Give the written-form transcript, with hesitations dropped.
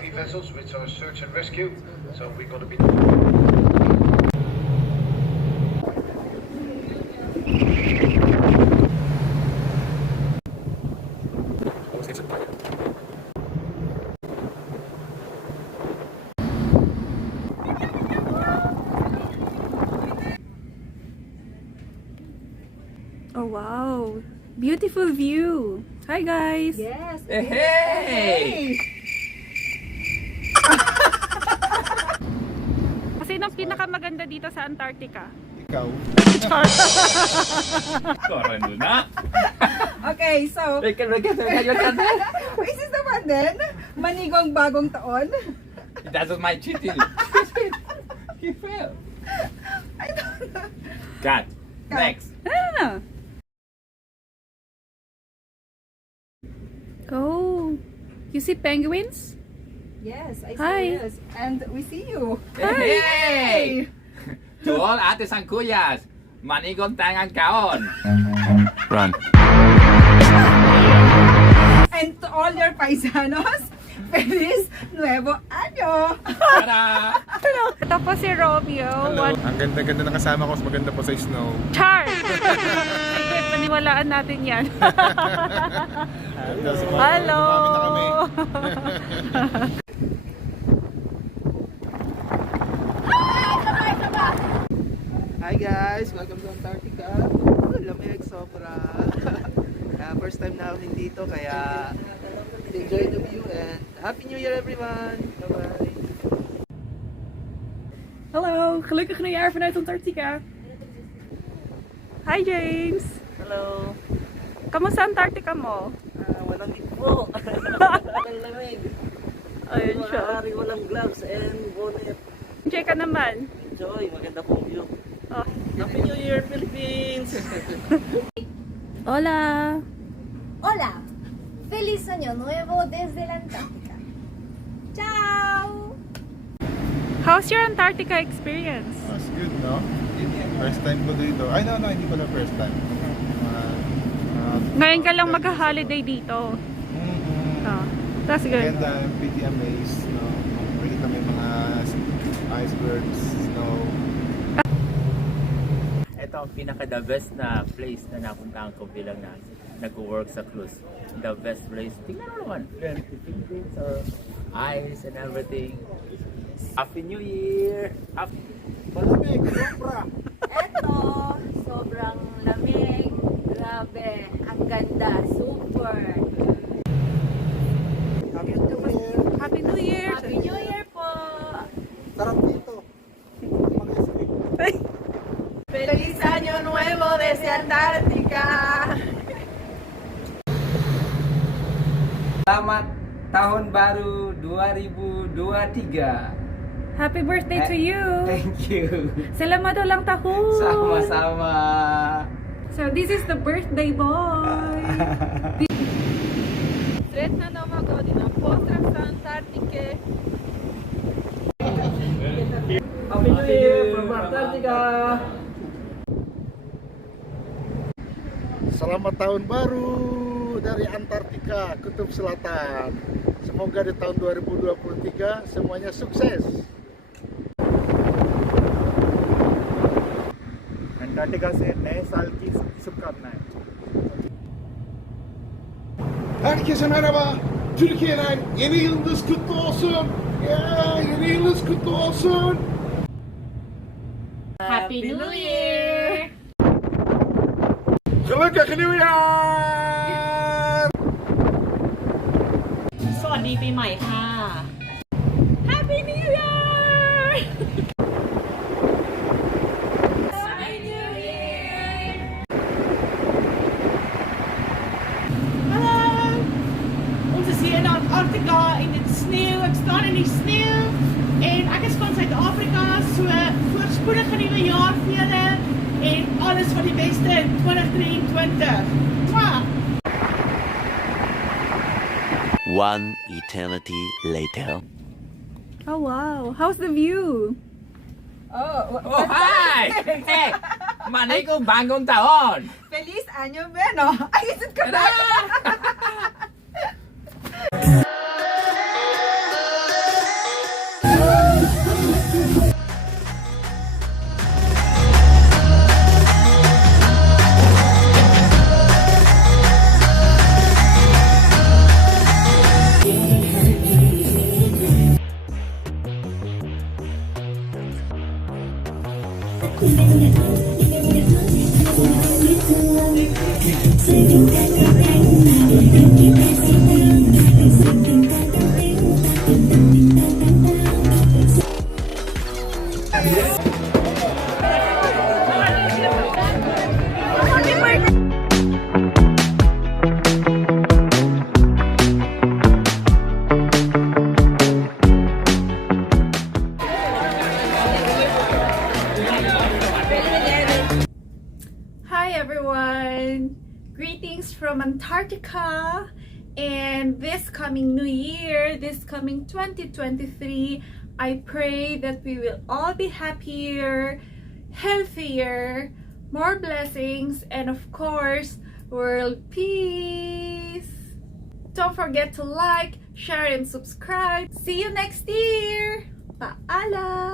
Navy vessels, which are search and rescue. So we're going to be. Oh wow, beautiful view. Hi guys. Yes. Hey! Sino ang pinakamaganda dito sa Antarctica? Ikaw. Korang na. Okay, so Is this the one then? Manigong bagong taon? That was my cheating. He fell. I don't know. Cut. Next. Ah. Oh, you see penguins? Yes, I Hi. see this. And we see you. Hey! To all artists and kuyas, manigong tangan kaon. Run. And to all your paisanos, Feliz Nuevo Año! Tada! Ito po si Romeo. Hello. Ang ganda-ganda ng kasama ko, mas maganda po sa snow. Char! Sige, paniwalaan natin yan. Hello! Dumami na kami. Hi guys! Welcome to Antarctica. Lamig sobra. First time namin dito kaya enjoy the view and Happy New Year everyone! Bye-bye! Hallo, gelukkig nieuwjaar vanuit Antarctica. Hi James! Hello! Kamusta Antarctica mo? Walang po! Walang lamig! Ayun siya. Walang gloves and bonnet. Enjoy ka naman. Enjoy! Maganda pong view! Oh. Happy New Year Philippines! Hola! Hola, feliz año nuevo desde la Antártica. Ciao. How's your Antarctica experience? That's good, no? First time ko dito. Ay, no, hindi pala first time. Ngayon ka lang mag-holiday dito. Oh, that's good. And I'm pretty amazed, no? Makikita may mga icebergs, snow. Ito ang pinaka-the best na place na napuntahan ko bilang na nag-work sa cruise. The best place. Tingnan mo naman. The Philippines or ice and everything. Happy New Year! Happy... Malamig! Sobra! Eto, sobrang lamig. Grabe, ang ganda, super. Happy New Year! Happy New Year! Happy New Year po. Sarap dito! Feliz Año Nuevo desde Antarctica! Selamat Tahun Baru 2023. Happy birthday to you! Thank you. Selamat ulang tahun! Sama-sama. So this is the birthday boy! Sretna Nova Godina, pozdrav sa Antarktike! Happy New Year from Antarctica. Selamat Tahun Baru dari Antarctica, Kutub Selatan. Semoga di tahun 2023 semuanya sukses. Antarctica से नए साल की शुभकामनाएं. Herkese merhaba. Türkiye'den yeni yıldız kutlu olsun. Yeni yıldız kutlu olsun. Happy New Year. Gelukkig nieuwjaar! สวัสดีปีใหม่ค่ะ Happy New Year! Happy New Year. Hallo! Ons is hier in Antarctica en dit sneeu, ek staan in die sneeu en ek is van Suid-Afrika, so voorspoedige nuwe jaar vir julle en alles van die beste in 2023. Mwah! One eternity later. Oh wow, how's the view? Oh, hi! Hey! Manigong bagong taon! Feliz Año Nuevo! Ay, is it correct? from Antarctica. And this coming new year, this coming 2023, I pray that we will all be happier, healthier, more blessings, and of course, world peace. Don't forget to like, share, and subscribe. See you next year. Paalam!